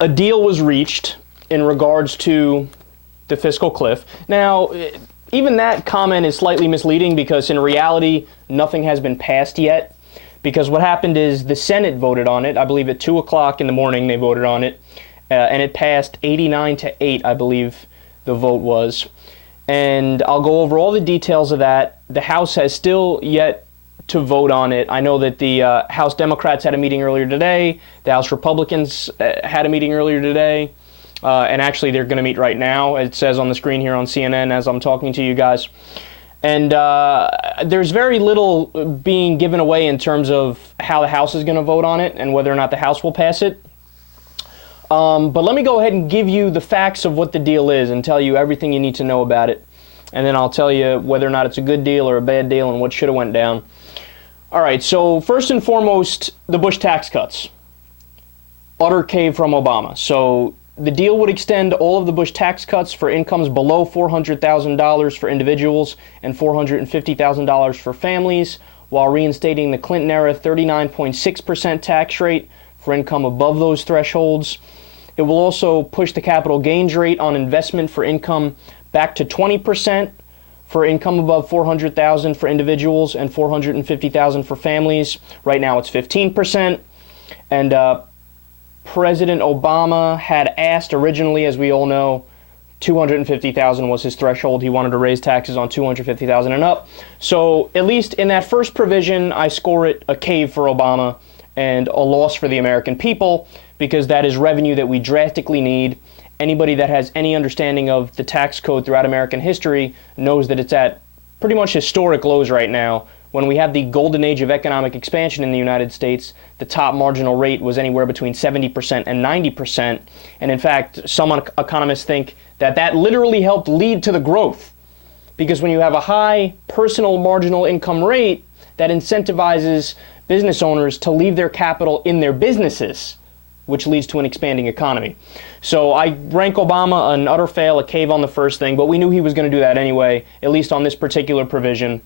a deal was reached in regards to the fiscal cliff. Now, even that comment is slightly misleading because in reality, nothing has been passed yet. Because what happened is the Senate voted on it. I believe at 2 o'clock in the morning they voted on it. And it passed 89-8, I believe the vote was. And I'll go over all the details of that. The House has still yet to vote on it. I know that the House Democrats had a meeting earlier today. The House Republicans had a meeting earlier today. And actually, they're going to meet right now. It says on the screen here on CNN as I'm talking to you guys. And there's very little being given away in terms of how the House is going to vote on it and whether or not the House will pass it. But let me go ahead and give you the facts of what the deal is and tell you everything you need to know about it. And then I'll tell you whether or not it's a good deal or a bad deal and what should have went down. All right, so first and foremost, the Bush tax cuts. Utter cave from Obama. So the deal would extend all of the Bush tax cuts for incomes below $400,000 for individuals and $450,000 for families, while reinstating the Clinton-era 39.6% tax rate for income above those thresholds. It will also push the capital gains rate on investment for income back to 20% for income above $400,000 for individuals and $450,000 for families. Right now it's 15%. And President Obama had asked originally, as we all know, $250,000 was his threshold. He wanted to raise taxes on $250,000 and up. So at least in that first provision, I score it a cave for Obama and a loss for the American people, because that is revenue that we drastically need. Anybody that has any understanding of the tax code throughout American history knows that it's at pretty much historic lows right now. When we had the golden age of economic expansion in the United States, the top marginal rate was anywhere between 70% and 90%. And in fact, some economists think that that literally helped lead to the growth. Because when you have a high personal marginal income rate, that incentivizes business owners to leave their capital in their businesses, which leads to an expanding economy. So I rank Obama an utter fail, a cave on the first thing, but we knew he was going to do that anyway, at least on this particular provision.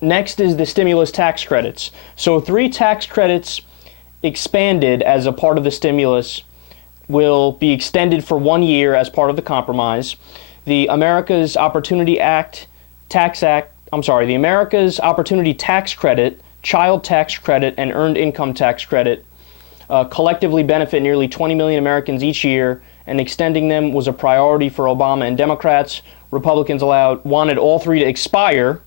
Next is the stimulus tax credits. So 3 tax credits expanded as a part of the stimulus will be extended for 1 year as part of the compromise. The America's Opportunity the America's Opportunity Tax Credit, Child Tax Credit, and Earned Income Tax Credit collectively benefit nearly 20 million Americans each year, and extending them was a priority for Obama and Democrats. Republicans wanted all 3 to expire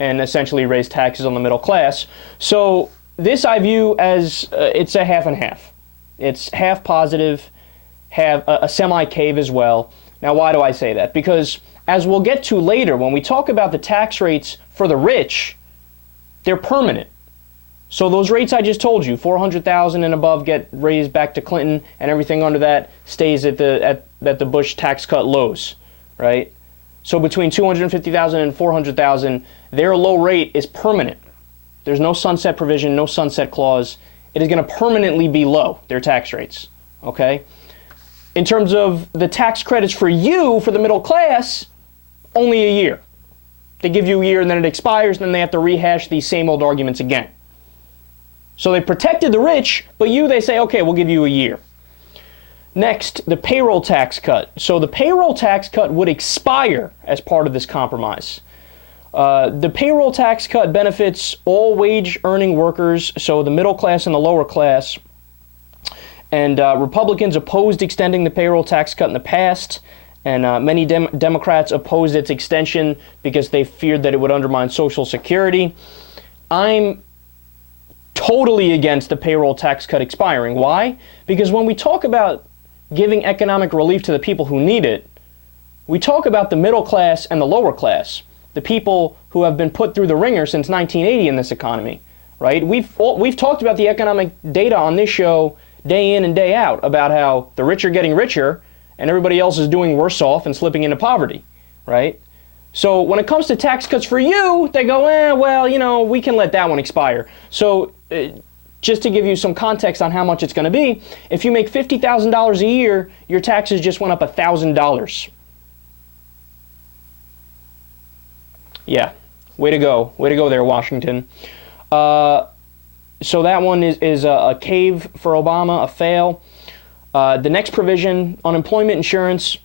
and essentially raise taxes on the middle class. So this I view as it's a half and half. It's half positive, have a semi-cave as well. Now, why do I say that? Because as we'll get to later, when we talk about the tax rates for the rich, they're permanent. So those rates I just told you, $400,000 and above, get raised back to Clinton, and everything under that stays at the Bush tax cut lows, right? So between $250,000 and $400,000, their low rate is permanent. There's no sunset provision, no sunset clause. It is going to permanently be low, their tax rates, okay? In terms of the tax credits for you, for the middle class, only a year. They give you a year and then it expires, and then they have to rehash these same old arguments again. So they protected the rich, but you, they say, okay, we'll give you a year. Next, the payroll tax cut. So the payroll tax cut would expire as part of this compromise. The payroll tax cut benefits all wage-earning workers, so the middle class and the lower class. And Republicans opposed extending the payroll tax cut in the past, and many Democrats opposed its extension because they feared that it would undermine Social Security. I'm totally against the payroll tax cut expiring. Why? Because when we talk about giving economic relief to the people who need it, we talk about the middle class and the lower class, the people who have been put through the ringer since 1980 in this economy, right? We've talked about the economic data on this show day in and day out about how the rich are getting richer and everybody else is doing worse off and slipping into poverty, right? So when it comes to tax cuts for you, they go, well, you know, we can let that one expire. So just to give you some context on how much it's going to be, if you make $50,000 a year, your taxes just went up $1,000. Yeah, way to go. Way to go there, Washington. So that one is a cave for Obama, a fail. The next provision, unemployment insurance.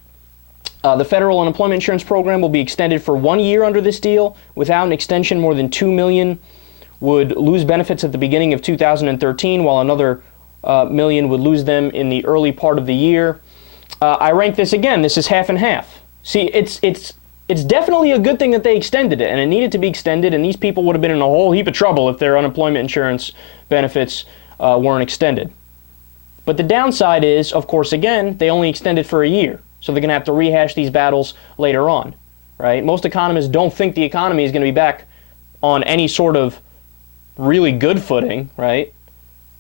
The federal unemployment insurance program will be extended for 1 year under this deal. Without an extension, more than 2 million would lose benefits at the beginning of 2013, while another million would lose them in the early part of the year. I rank this again. This is half and half. See, it's definitely a good thing that they extended it, and it needed to be extended, and these people would have been in a whole heap of trouble if their unemployment insurance benefits weren't extended. But the downside is, of course, again, they only extended for a year, so they're going to have to rehash these battles later on, right? Most economists don't think the economy is going to be back on any sort of really good footing, right,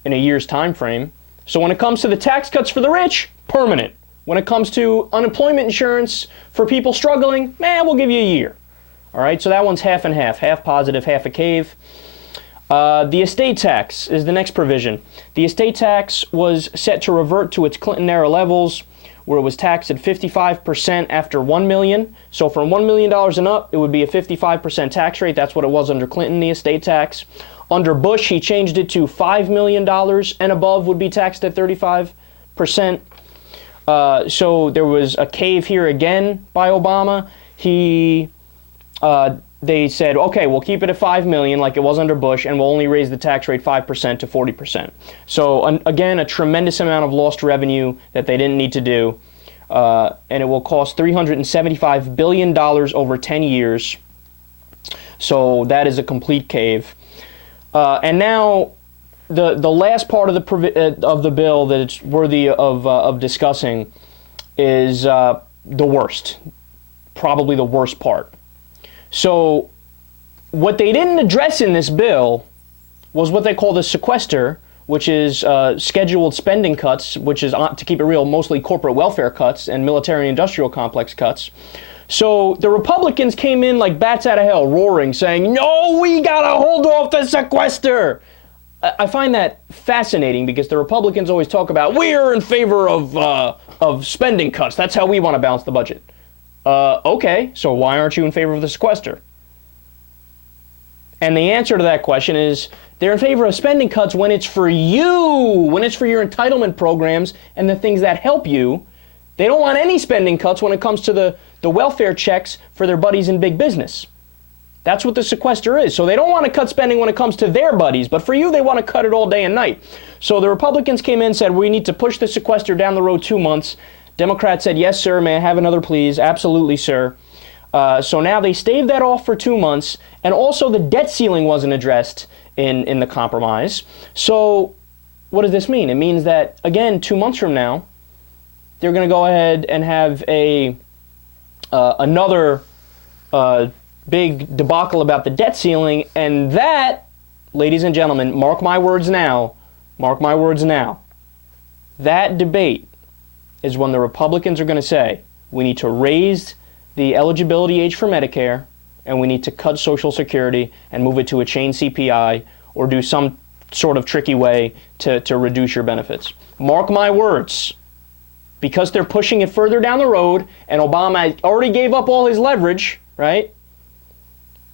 in a year's time frame. So when it comes to the tax cuts for the rich, permanent. When it comes to unemployment insurance for people struggling, we'll give you a year. All right, so that one's half and half positive, half a cave. The estate tax is the next provision. The estate tax was set to revert to its Clinton-era levels, where it was taxed at 55% after $1 million. So from $1 million and up, it would be a 55% tax rate. That's what it was under Clinton, the estate tax. Under Bush, he changed it to $5 million and above would be taxed at 35%. So there was a cave here again by Obama. They said, okay, we'll keep it at 5 million like it was under Bush, and we'll only raise the tax rate 5% to 40%. So again, a tremendous amount of lost revenue that they didn't need to do, and it will cost $375 billion over 10 years. So that is a complete cave. And now, the last part of the bill that it's worthy of discussing is the worst, probably the worst part. So what they didn't address in this bill was what they call the sequester, which is scheduled spending cuts, which is, to keep it real, mostly corporate welfare cuts and military industrial complex cuts. So the Republicans came in like bats out of hell, roaring, saying, no, we gotta hold off the sequester. I find that fascinating because the Republicans always talk about, we're in favor of spending cuts. That's how we want to balance the budget. Okay, so why aren't you in favor of the sequester? And the answer to that question is they're in favor of spending cuts when it's for you, when it's for your entitlement programs and the things that help you. They don't want any spending cuts when it comes to the welfare checks for their buddies in big business. That's what the sequester is. So they don't want to cut spending when it comes to their buddies, but for you, they want to cut it all day and night. So the Republicans came in and said, we need to push the sequester down the road 2 months. Democrats said, yes, sir, may I have another, please? Absolutely, sir. So now they staved that off for 2 months, and also the debt ceiling wasn't addressed in the compromise. So what does this mean? It means that, again, 2 months from now, they're going to go ahead and have another big debacle about the debt ceiling, and that, ladies and gentlemen, mark my words now, that debate is when the Republicans are going to say, we need to raise the eligibility age for Medicare, and we need to cut Social Security and move it to a chain CPI or do some sort of tricky way to reduce your benefits. Mark my words. Because they're pushing it further down the road, and Obama already gave up all his leverage, right?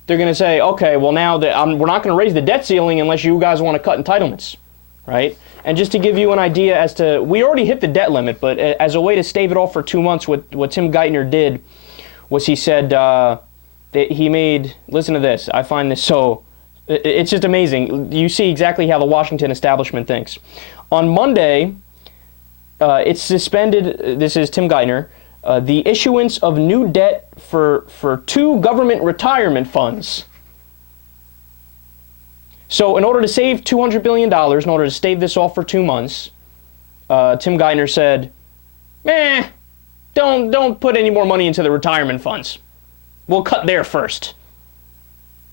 They're going to say, okay, well now we're not going to raise the debt ceiling unless you guys want to cut entitlements, right? And just to give you an idea as to, we already hit the debt limit, but as a way to stave it off for 2 months, what Tim Geithner did was he said that he made, listen to this, I find this so, it's just amazing. You see exactly how the Washington establishment thinks. On Monday, it's suspended, this is Tim Geithner, the issuance of new debt for 2 government retirement funds. So in order to save $200 billion, in order to stave this off for 2 months, Tim Geithner said, don't put any more money into the retirement funds. We'll cut there first.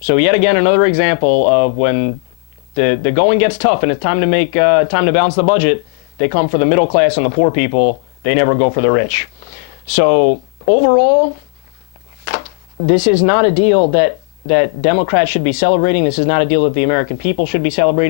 So yet again, another example of when the going gets tough and it's time to balance the budget, they come for the middle class and the poor people. They never go for the rich. So overall, this is not a deal that Democrats should be celebrating. This is not a deal that the American people should be celebrating.